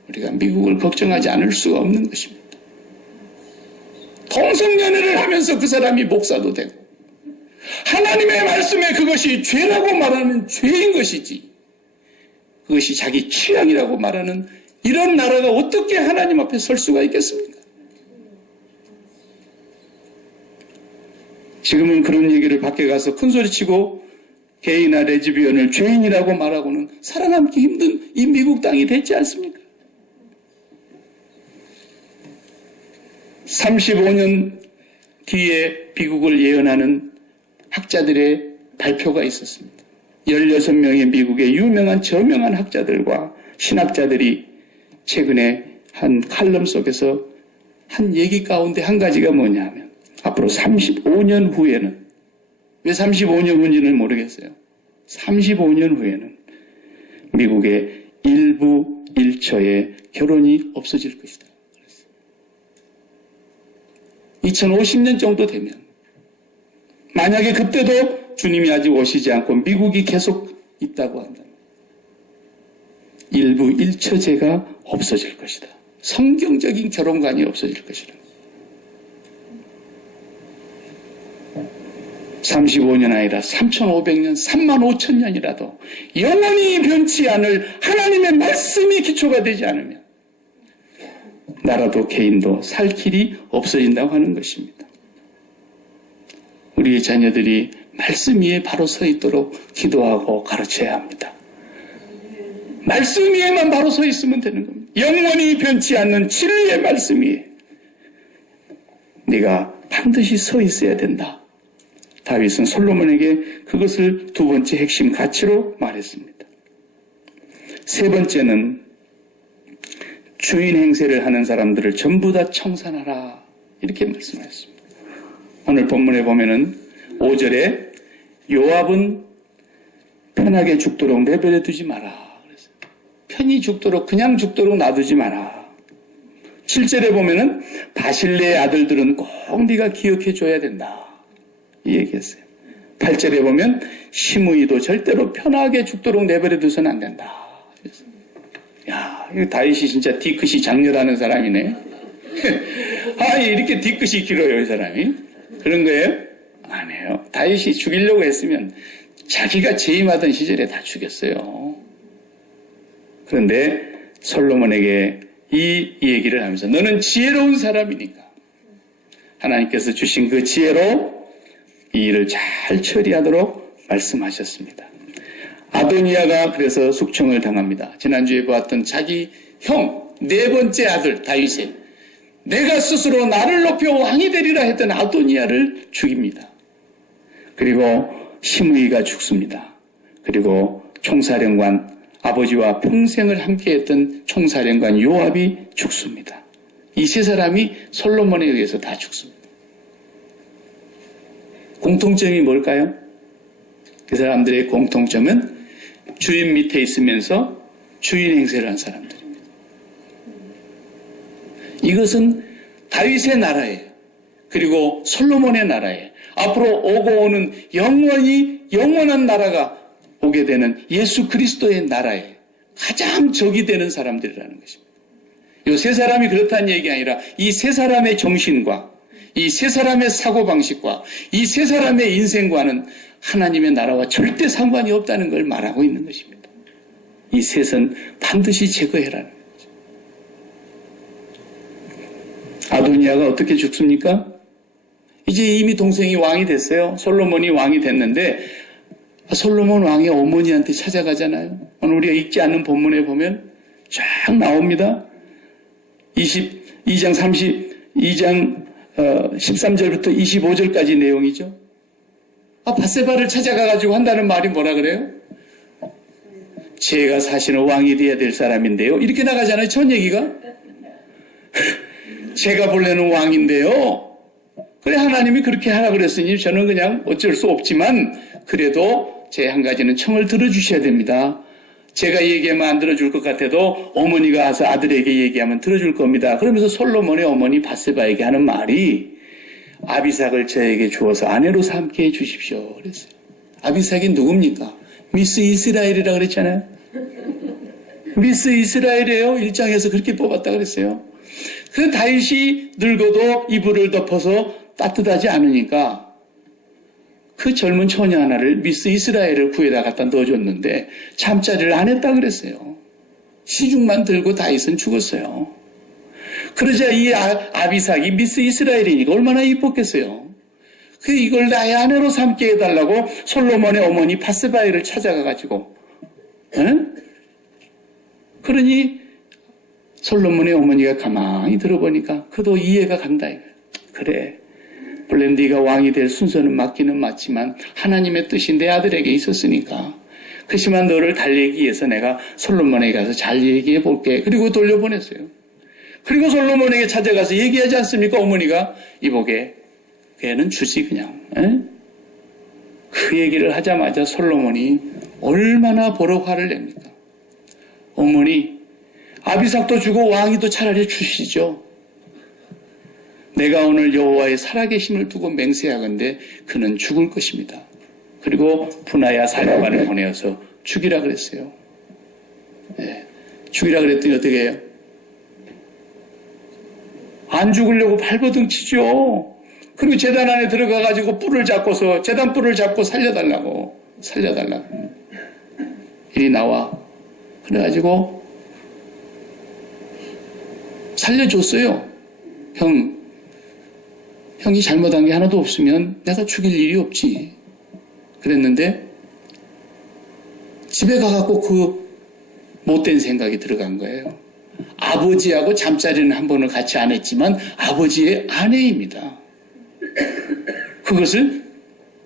우리가 미국을 걱정하지 않을 수가 없는 것입니다. 동성연애를 하면서 그 사람이 목사도 되고 하나님의 말씀에 그것이 죄라고 말하는 죄인 것이지 그것이 자기 취향이라고 말하는 이런 나라가 어떻게 하나님 앞에 설 수가 있겠습니까? 지금은 그런 얘기를 밖에 가서 큰소리치고 게이나 레즈비언을 죄인이라고 말하고는 살아남기 힘든 이 미국 땅이 됐지 않습니까? 35년 뒤에 미국을 예언하는 학자들의 발표가 있었습니다. 16명의 미국의 유명한 저명한 학자들과 신학자들이 최근에 한 칼럼 속에서 한 얘기 가운데 한 가지가 뭐냐 하면 앞으로 35년 후에는 왜 35년 후인지는 모르겠어요. 35년 후에는 미국의 일부 일처의 결혼이 없어질 것이다. 2050년 정도 되면 만약에 그때도 주님이 아직 오시지 않고 미국이 계속 있다고 한다면 일부 일처제가 없어질 것이다. 성경적인 결혼관이 없어질 것이다. 35년 아니라 3,500년, 35,000년이라도 영원히 변치 않을 하나님의 말씀이 기초가 되지 않으면 나라도 개인도 살 길이 없어진다고 하는 것입니다. 우리의 자녀들이 말씀 위에 바로 서 있도록 기도하고 가르쳐야 합니다. 말씀 위에만 바로 서 있으면 되는 겁니다. 영원히 변치 않는 진리의 말씀 위에 네가 반드시 서 있어야 된다. 다윗은 솔로몬에게 그것을 두 번째 핵심 가치로 말했습니다. 세 번째는 주인 행세를 하는 사람들을 전부 다 청산하라 이렇게 말씀하셨습니다. 오늘 본문에 보면은 5절에 요압은 편하게 죽도록 내버려 두지 마라. 편히 죽도록 그냥 죽도록 놔두지 마라. 7절에 보면은 바실레의 아들들은 꼭 네가 기억해 줘야 된다. 이 얘기했어요. 8절에 보면 시므이도 절대로 편하게 죽도록 내버려 두서는 안 된다. 야, 이거 다윗이 진짜 뒤끝이 장렬하는 사람이네. 아니 이렇게 뒤끝이 길어요 이 사람이. 그런 거예요? 아니에요. 다윗이 죽이려고 했으면 자기가 재임하던 시절에 다 죽였어요. 그런데 솔로몬에게 이 얘기를 하면서 너는 지혜로운 사람이니까 하나님께서 주신 그 지혜로 이 일을 잘 처리하도록 말씀하셨습니다. 아도니아가 그래서 숙청을 당합니다. 지난주에 보았던 자기 형, 네 번째 아들 다윗의 내가 스스로 나를 높여 왕이 되리라 했던 아도니아를 죽입니다. 그리고 시므이가 죽습니다. 그리고 총사령관, 아버지와 평생을 함께했던 총사령관 요압이 죽습니다. 이 세 사람이 솔로몬에 의해서 다 죽습니다. 공통점이 뭘까요? 그 사람들의 공통점은 주인 밑에 있으면서 주인 행세를 한 사람들입니다. 이것은 다윗의 나라예요. 그리고 솔로몬의 나라예요. 앞으로 오고 오는 영원한 나라가 오게 되는 예수 그리스도의 나라에 가장 적이 되는 사람들이라는 것입니다. 이 세 사람이 그렇다는 얘기 아니라 이 세 사람의 정신과 이 세 사람의 사고방식과 이 세 사람의 인생과는 하나님의 나라와 절대 상관이 없다는 걸 말하고 있는 것입니다. 이 셋은 반드시 제거해라는 거죠. 아도니아가 어떻게 죽습니까? 이제 이미 동생이 왕이 됐어요. 솔로몬이 왕이 됐는데 솔로몬 왕의 어머니한테 찾아가잖아요. 오늘 우리가 읽지 않는 본문에 보면 쫙 나옵니다. 2장 13절부터 25절까지 내용이죠. 밧세바를 찾아가가지고 한다는 말이 뭐라 그래요? 제가 사실은 왕이 돼야 될 사람인데요. 이렇게 나가잖아요. 전 얘기가. 제가 본래는 왕인데요. 그래 하나님이 그렇게 하라 그랬으니 저는 그냥 어쩔 수 없지만 그래도 제 한 가지는 청을 들어주셔야 됩니다. 제가 얘기하면 안 들어줄 것 같아도 어머니가 와서 아들에게 얘기하면 들어줄 겁니다. 그러면서 솔로몬의 어머니 밧세바에게 하는 말이 아비삭을 저에게 주어서 아내로 삼게 해주십시오. 그랬어요. 아비삭이 누굽니까? 미스 이스라엘이라 그랬잖아요. 미스 이스라엘이에요. 1장에서 그렇게 뽑았다 그랬어요. 그 다윗이 늙어도 이불을 덮어서 따뜻하지 않으니까 그 젊은 처녀 하나를 미스 이스라엘을 구해다 갖다 넣어줬는데 잠자리를 안 했다 그랬어요. 시중만 들고 다윗은 죽었어요. 그러자 이 아비삭이 미스 이스라엘이니까 얼마나 이뻤겠어요. 그 이걸 나의 아내로 삼게 해달라고 솔로몬의 어머니 밧세바를 찾아가가지고 그러니 솔로몬의 어머니가 가만히 들어보니까 그도 이해가 간다 이거예요. 그래 본래 네가 왕이 될 순서는 맞기는 맞지만 하나님의 뜻이 내 아들에게 있었으니까 그렇지만 너를 달래기 위해서 내가 솔로몬에게 가서 잘 얘기해 볼게. 그리고 돌려보냈어요. 그리고 솔로몬에게 찾아가서 얘기하지 않습니까? 어머니가 이보게 걔는 주지 그냥. 그 얘기를 하자마자 솔로몬이 얼마나 보러 화를 냅니까? 어머니 아비삭도 주고 왕위도 차라리 주시죠. 내가 오늘 여호와의 살아계심을 두고 맹세하건대 그는 죽을 것입니다. 그리고 분하야 사령관을 보내어서 죽이라 그랬어요. 네. 죽이라 그랬더니 어떻게 해요? 안 죽으려고 발버둥 치죠. 그리고 제단 안에 들어가가지고 뿔을 잡고서 제단 뿔을 잡고 살려달라고 이리 나와. 그래가지고 살려줬어요. 형이 잘못한 게 하나도 없으면 내가 죽일 일이 없지. 그랬는데 집에 가갖고 그 못된 생각이 들어간 거예요. 아버지하고 잠자리는 한 번을 같이 안 했지만 아버지의 아내입니다. 그것을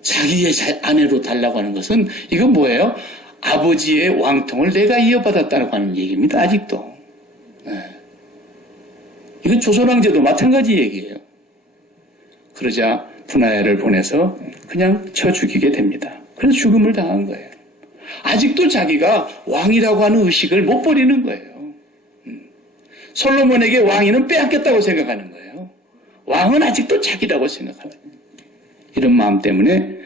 자기의 아내로 달라고 하는 것은 이건 뭐예요? 아버지의 왕통을 내가 이어받았다고 하는 얘기입니다. 아직도. 네. 이건 조선왕제도 마찬가지 얘기예요. 그러자 분하야를 보내서 그냥 쳐 죽이게 됩니다. 그래서 죽음을 당한 거예요. 아직도 자기가 왕이라고 하는 의식을 못 버리는 거예요. 솔로몬에게 왕위는 빼앗겼다고 생각하는 거예요. 왕은 아직도 자기라고 생각하는 거예요. 이런 마음 때문에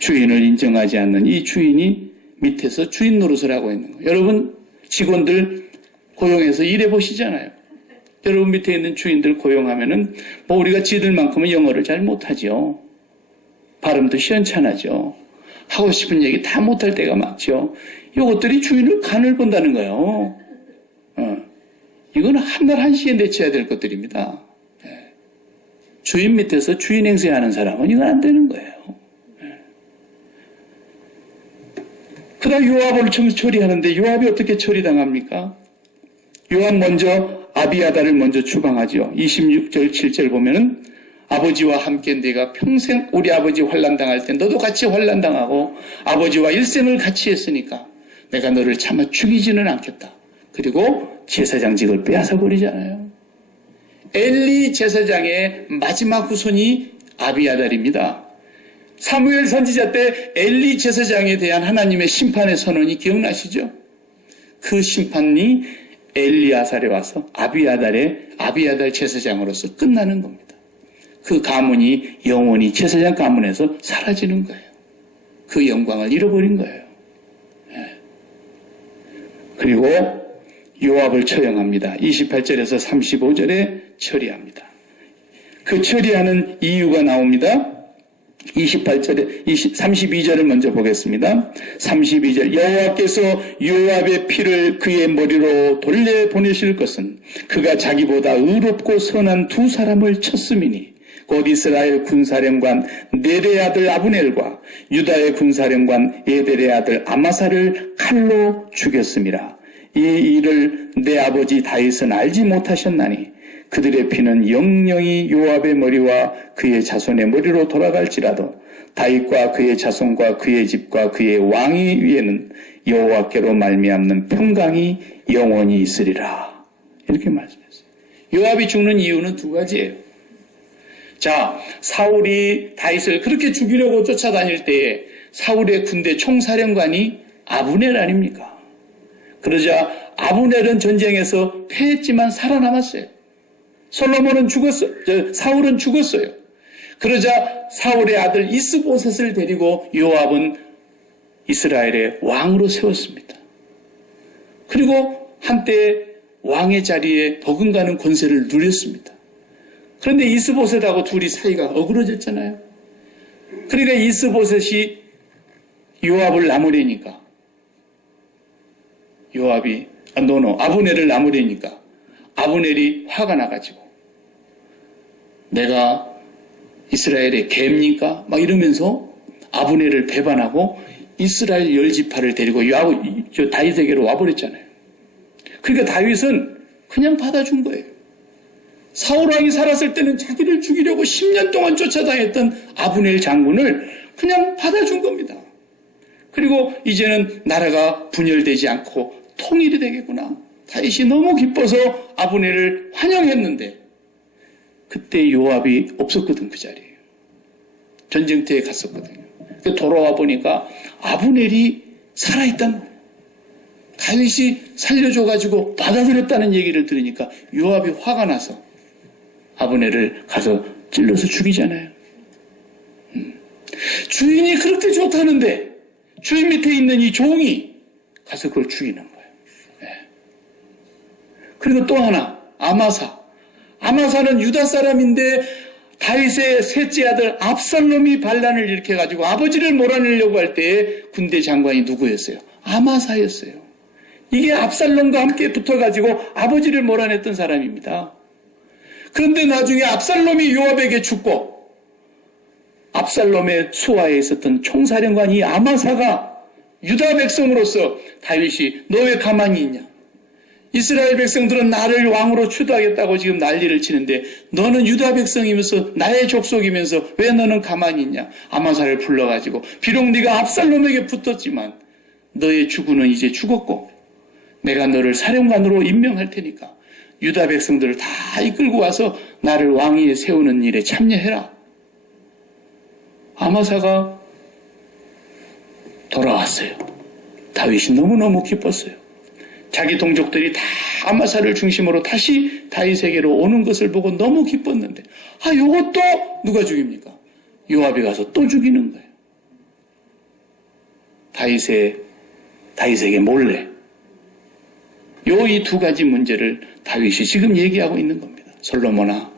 주인을 인정하지 않는 이 주인이 밑에서 주인 노릇을 하고 있는 거예요. 여러분 직원들 고용해서 일해 보시잖아요. 여러분 밑에 있는 주인들 고용하면은 뭐 우리가 지들만큼은 영어를 잘 못하죠. 발음도 시원찮아죠. 하고 싶은 얘기 다 못할 때가 많죠. 이것들이 주인을 간을 본다는 거예요. 이건 한날 한시에 내쳐야 될 것들입니다. 주인 밑에서 주인 행세하는 사람은 이건 안 되는 거예요. 그다음 요압을 처리하는데 요압이 어떻게 처리당합니까? 요압 먼저 아비아다를 먼저 추방하죠. 26절 7절 보면은 아버지와 함께 내가 평생 우리 아버지 환난당할 때 너도 같이 환난당하고 아버지와 일생을 같이 했으니까 내가 너를 차마 죽이지는 않겠다. 그리고 제사장직을 빼앗아 버리잖아요. 엘리 제사장의 마지막 후손이 아비아달입니다. 사무엘 선지자 때 엘리 제사장에 대한 하나님의 심판의 선언이 기억나시죠? 그 심판이 엘리아살에 와서 아비아달 제사장으로서 끝나는 겁니다. 그 가문이 영원히 제사장 가문에서 사라지는 거예요. 그 영광을 잃어버린 거예요. 그리고 요압을 처형합니다. 28절에서 35절에 처리합니다. 그 처리하는 이유가 나옵니다. 28절에 32절을 먼저 보겠습니다. 32절 여호와께서 요압의 피를 그의 머리로 돌려보내실 것은 그가 자기보다 의롭고 선한 두 사람을 쳤음이니 곧 이스라엘 군사령관 네레의 아들 아브넬과 유다의 군사령관 에델의 아들 아마사를 칼로 죽였음이라. 이 일을 내 아버지 다윗은 알지 못하셨나니 그들의 피는 영영이 요압의 머리와 그의 자손의 머리로 돌아갈지라도 다윗과 그의 자손과 그의 집과 그의 왕위 위에는 여호와께로 말미암는 평강이 영원히 있으리라. 이렇게 말씀했어요. 요압이 죽는 이유는 두 가지예요. 자, 사울이 다윗을 그렇게 죽이려고 쫓아다닐 때에 사울의 군대 총사령관이 아브넬 아닙니까? 그러자 아브넬은 전쟁에서 패했지만 살아남았어요. 사울은 죽었어요. 그러자 사울의 아들 이스보셋을 데리고 요압은 이스라엘의 왕으로 세웠습니다. 그리고 한때 왕의 자리에 버금가는 권세를 누렸습니다. 그런데 이스보셋하고 둘이 사이가 어그러졌잖아요. 그러니까 이스보셋이 요압을 나무래니까 요압이 아브넬을 나무래니까 아브넬이 화가 나가지고 내가 이스라엘의 개입니까? 막 이러면서 아브넬을 배반하고 이스라엘 10지파를 데리고 다윗에게로 와버렸잖아요. 그러니까 다윗은 그냥 받아준 거예요. 사울왕이 살았을 때는 자기를 죽이려고 10년 동안 쫓아다녔던 아브넬 장군을 그냥 받아준 겁니다. 그리고 이제는 나라가 분열되지 않고 통일이 되겠구나. 다윗이 너무 기뻐서 아브넬을 환영했는데 그때 요압이 없었거든. 그 자리에. 전쟁터에 갔었거든요. 돌아와 보니까 아브넬이 살아있단 말이에요. 다윗이 살려줘가지고 받아들였다는 얘기를 들으니까 요압이 화가 나서 아브넬을 가서 찔러서 죽이잖아요. 주인이 그렇게 좋다는데 주인 밑에 있는 이 종이 가서 그걸 죽이는 거예요. 네. 그리고 또 하나 아마사는 유다 사람인데 다윗의 셋째 아들 압살롬이 반란을 일으켜가지고 아버지를 몰아내려고 할 때에 군대 장관이 누구였어요? 아마사였어요. 이게 압살롬과 함께 붙어가지고 아버지를 몰아냈던 사람입니다. 그런데 나중에 압살롬이 요압에게 죽고 압살롬의 수하에 있었던 총사령관 이 아마사가 유다 백성으로서 다윗이 너 왜 가만히 있냐? 이스라엘 백성들은 나를 왕으로 추도하겠다고 지금 난리를 치는데 너는 유다 백성이면서 나의 족속이면서 왜 너는 가만히 있냐? 아마사를 불러가지고 비록 네가 압살롬에게 붙었지만 너의 주군은 이제 죽었고 내가 너를 사령관으로 임명할 테니까 유다 백성들을 다 이끌고 와서 나를 왕위에 세우는 일에 참여해라. 아마사가 돌아왔어요. 다윗이 너무너무 기뻤어요. 자기 동족들이 다 아마사를 중심으로 다시 다윗에게로 오는 것을 보고 너무 기뻤는데 요것도 누가 죽입니까? 요압이 가서 또 죽이는 거예요. 다윗에게 몰래. 이 두 가지 문제를 다윗이 지금 얘기하고 있는 겁니다. 솔로몬아,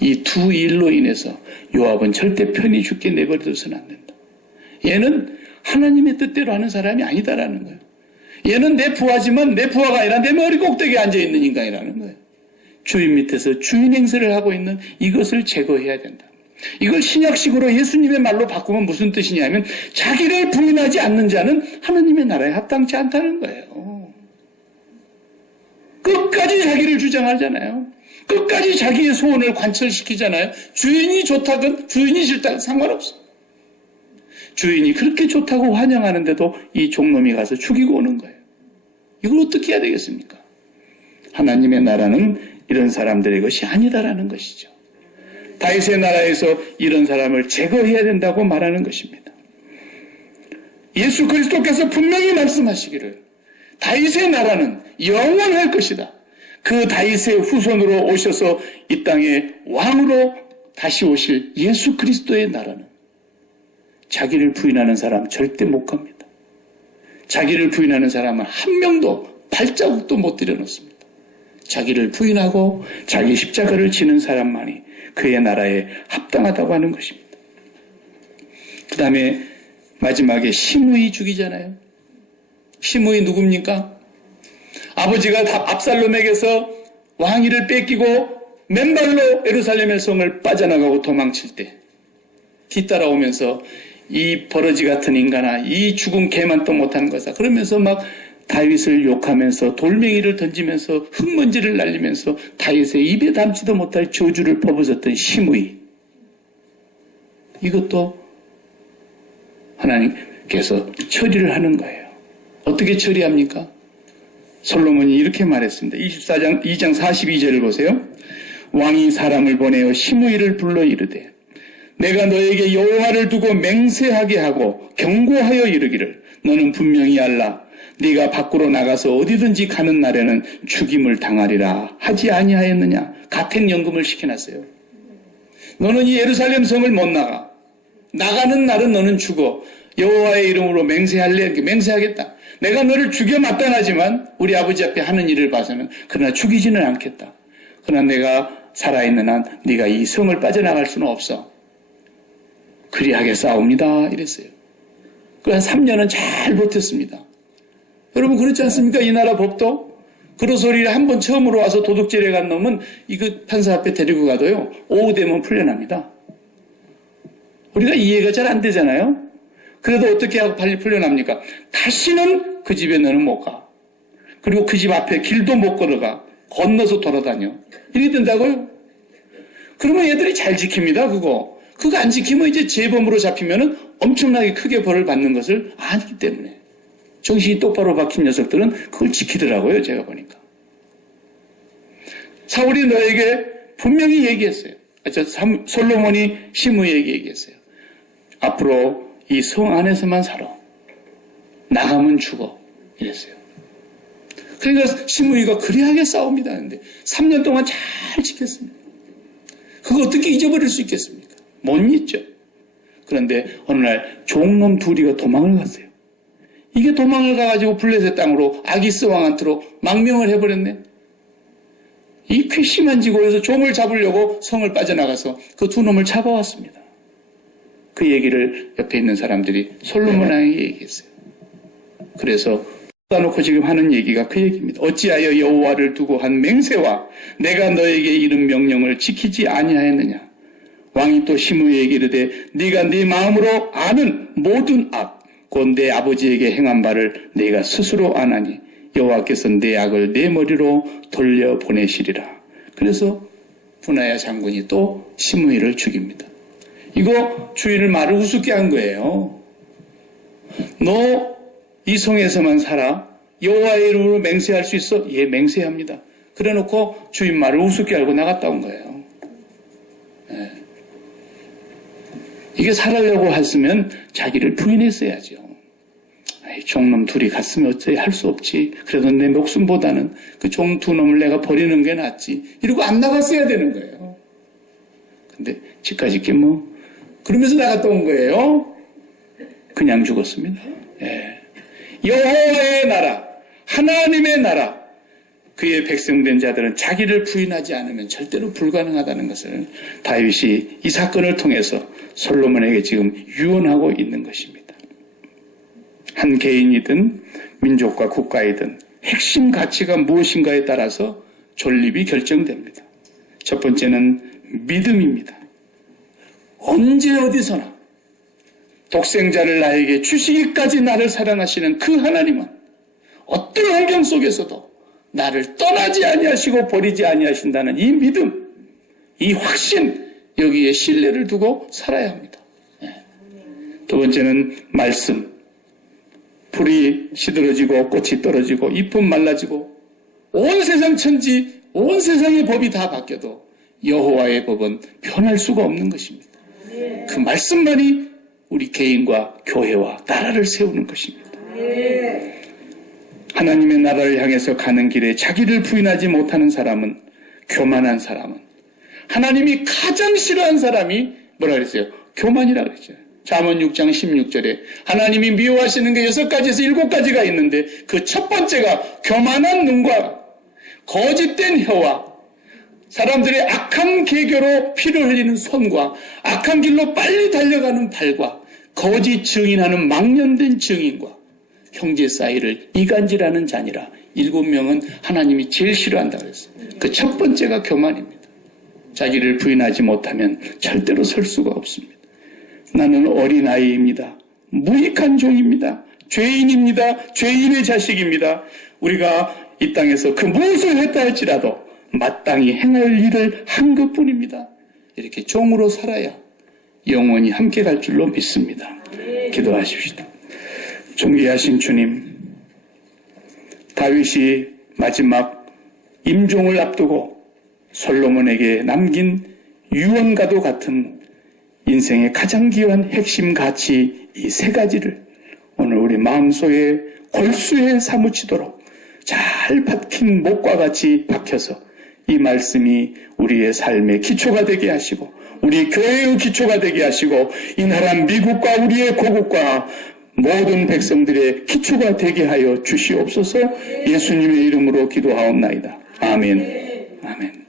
이 두 일로 인해서 요압은 절대 편히 죽게 내버려둬서는 안 된다. 얘는 하나님의 뜻대로 하는 사람이 아니다라는 거예요. 얘는 내 부하지만 내 부하가 아니라 내 머리 꼭대기에 앉아있는 인간이라는 거예요. 주인 밑에서 주인 행세를 하고 있는 이것을 제거해야 된다. 이걸 신약식으로 예수님의 말로 바꾸면 무슨 뜻이냐면 자기를 부인하지 않는 자는 하나님의 나라에 합당치 않다는 거예요. 끝까지 자기를 주장하잖아요. 끝까지 자기의 소원을 관철시키잖아요. 주인이 좋다건 주인이 싫다건 상관없어. 주인이 그렇게 좋다고 환영하는데도 이 종놈이 가서 죽이고 오는 거예요. 이걸 어떻게 해야 되겠습니까? 하나님의 나라는 이런 사람들의 것이 아니다라는 것이죠. 다윗의 나라에서 이런 사람을 제거해야 된다고 말하는 것입니다. 예수 그리스도께서 분명히 말씀하시기를 다윗의 나라는 영원할 것이다. 그 다윗의 후손으로 오셔서 이 땅에 왕으로 다시 오실 예수 그리스도의 나라는 자기를 부인하는 사람 절대 못 갑니다. 자기를 부인하는 사람은 한 명도 발자국도 못 들여놓습니다. 자기를 부인하고 자기 십자가를 지는 사람만이 그의 나라에 합당하다고 하는 것입니다. 그 다음에 마지막에 시므이 죽이잖아요. 시므이 누굽니까? 아버지가 압살롬에게서 왕위를 뺏기고 맨발로 예루살렘의 성을 빠져나가고 도망칠 때 뒤따라오면서 이 버러지 같은 인간아, 이 죽은 개만도 못하는 것이다. 그러면서 막 다윗을 욕하면서 돌멩이를 던지면서 흙먼지를 날리면서 다윗의 입에 담지도 못할 저주를 퍼부었던 시므이. 이것도 하나님께서 처리를 하는 거예요. 어떻게 처리합니까? 솔로몬이 이렇게 말했습니다. 2장 42절을 보세요. 왕이 사람을 보내어 시므이를 불러 이르되 내가 너에게 여호와를 두고 맹세하게 하고 경고하여 이르기를 너는 분명히 알라. 네가 밖으로 나가서 어디든지 가는 날에는 죽임을 당하리라 하지 아니하였느냐. 가택연금을 시켜놨어요. 너는 이 예루살렘 성을 못 나가. 나가는 날은 너는 죽어. 여호와의 이름으로 맹세할래? 맹세하겠다. 내가 너를 죽여 마땅하지만 우리 아버지 앞에 하는 일을 봐서는 그러나 죽이지는 않겠다. 그러나 내가 살아있는 한 네가 이 성을 빠져나갈 수는 없어. 그리하게 싸웁니다. 이랬어요. 그 한 3년은 잘 버텼습니다. 여러분 그렇지 않습니까? 이 나라 법도 그런 소리를 한번 처음으로 와서 도둑질해 간 놈은 이거 판사 앞에 데리고 가도요. 오후 되면 풀려납니다. 우리가 이해가 잘 안 되잖아요. 그래도 어떻게 하고 빨리 풀려납니까? 다시는 그 집에 너는 못 가. 그리고 그 집 앞에 길도 못 걸어가. 건너서 돌아다녀. 이렇게 된다고요? 그러면 얘들이 잘 지킵니다. 그거 안 지키면 이제 재범으로 잡히면은 엄청나게 크게 벌을 받는 것을 아기 때문에. 정신이 똑바로 박힌 녀석들은 그걸 지키더라고요. 제가 보니까. 사울이 너에게 분명히 얘기했어요. 솔로몬이 시므이에게 얘기했어요. 앞으로 이 성 안에서만 살아. 나가면 죽어. 이랬어요. 그러니까 시므이가 그리하게 싸웁니다. 하는데 3년 동안 잘 지켰습니다. 그거 어떻게 잊어버릴 수 있겠습니까? 못 잊죠. 그런데 어느 날 종놈 둘이가 도망을 갔어요. 이게 도망을 가가지고 블레셋 땅으로 아기스 왕한테로 망명을 해버렸네. 이 괘씸한 지고에서 종을 잡으려고 성을 빠져나가서 그 두 놈을 잡아왔습니다. 그 얘기를 옆에 있는 사람들이 솔로몬 왕에게 얘기했어요. 그래서 놓고 지금 하는 얘기가 그 얘기입니다. 어찌하여 여호와를 두고 한 맹세와 내가 너에게 이른 명령을 지키지 아니하였느냐. 왕이 또 시므이에게 이르되 네가 네 마음으로 아는 모든 악 곧 내 아버지에게 행한 바를 네가 스스로 아나니 여호와께서 내 악을 내 머리로 돌려보내시리라. 그래서 분하야 장군이 또 시므이를 죽입니다. 이거 주인을 말을 우습게 한 거예요. 너 이 성에서만 살아. 여호와의 이름으로 맹세할 수 있어? 예, 맹세합니다. 그래놓고 주인 말을 우습게 알고 나갔다 온 거예요. 네. 이게 살아려고 했으면 자기를 부인했어야죠. 종놈 둘이 갔으면 어째 할 수 없지. 그래도 내 목숨보다는 그 종 두 놈을 내가 버리는 게 낫지. 이러고 안 나갔어야 되는 거예요. 근데 집까짓게 뭐 그러면서 나갔다 온 거예요. 그냥 죽었습니다. 예. 여호와의 나라, 하나님의 나라, 그의 백성된 자들은 자기를 부인하지 않으면 절대로 불가능하다는 것을 다윗이 이 사건을 통해서 솔로몬에게 지금 유언하고 있는 것입니다. 한 개인이든 민족과 국가이든 핵심 가치가 무엇인가에 따라서 존립이 결정됩니다. 첫 번째는 믿음입니다. 언제 어디서나 독생자를 나에게 주시기까지 나를 사랑하시는 그 하나님은 어떤 환경 속에서도 나를 떠나지 아니하시고 버리지 아니하신다는 이 믿음, 이 확신, 여기에 신뢰를 두고 살아야 합니다. 두 번째는 말씀. 풀이 시들어지고 꽃이 떨어지고 잎은 말라지고 온 세상 천지, 온 세상의 법이 다 바뀌어도 여호와의 법은 변할 수가 없는 것입니다. 그 말씀만이 우리 개인과 교회와 나라를 세우는 것입니다. 하나님의 나라를 향해서 가는 길에 자기를 부인하지 못하는 사람은, 교만한 사람은, 하나님이 가장 싫어하는 사람이 뭐라 그랬어요? 교만이라고 그랬죠. 잠언 6장 16절에 하나님이 미워하시는 게 6가지에서 7가지가 있는데 그 첫 번째가 교만한 눈과 거짓된 혀와 사람들의 악한 계교로 피를 흘리는 손과 악한 길로 빨리 달려가는 발과 거짓 증인하는 망령된 증인과 형제 사이를 이간질하는 자니라. 7명은 하나님이 제일 싫어한다고 그랬어요. 그 첫 번째가 교만입니다. 자기를 부인하지 못하면 절대로 설 수가 없습니다. 나는 어린아이입니다. 무익한 종입니다. 죄인입니다. 죄인의 자식입니다. 우리가 이 땅에서 그 무엇을 했다 할지라도 마땅히 행할 일을 한 것뿐입니다. 이렇게 종으로 살아야 영원히 함께 갈 줄로 믿습니다. 기도하십시다. 존귀하신 주님, 다윗이 마지막 임종을 앞두고 솔로몬에게 남긴 유언과도 같은 인생의 가장 귀한 핵심 가치 이 3가지를 오늘 우리 마음속에 골수에 사무치도록 잘 박힌 목과 같이 박혀서 이 말씀이 우리의 삶의 기초가 되게 하시고 우리 교회의 기초가 되게 하시고 이 나라 미국과 우리의 고국과 모든 백성들의 기초가 되게 하여 주시옵소서. 예수님의 이름으로 기도하옵나이다. 아멘. 아멘.